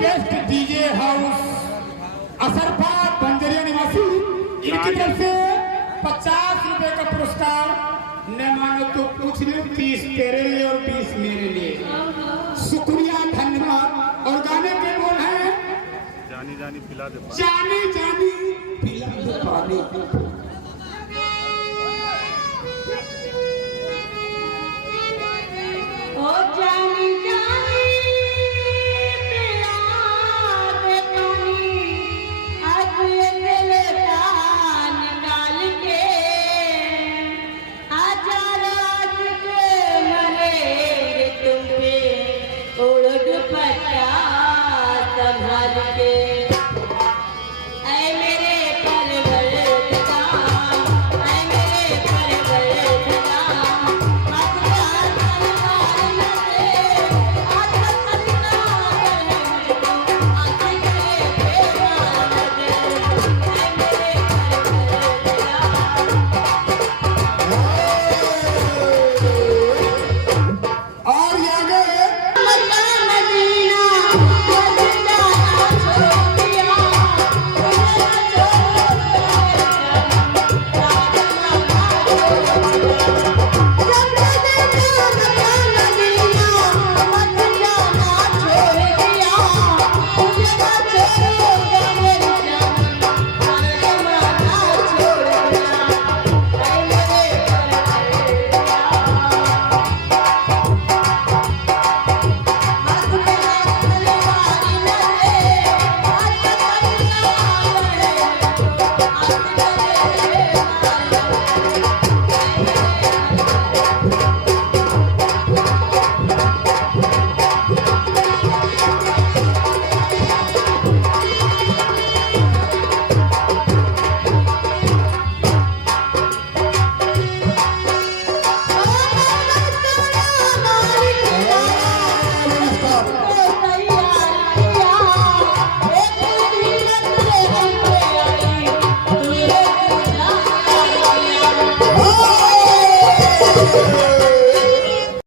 Best DJ house असरफात Banjaria निवासी, इनकी तरफ से 50 रुपए का पुरस्कार। न मानो तो कुछ नहीं, 30 तेरे लिए और 20 मेरे लिए। शुक्रिया, धन्यवाद। और गाने के बोल हैं जानी जानी पिला दे जानी जानी पिला दे पानी।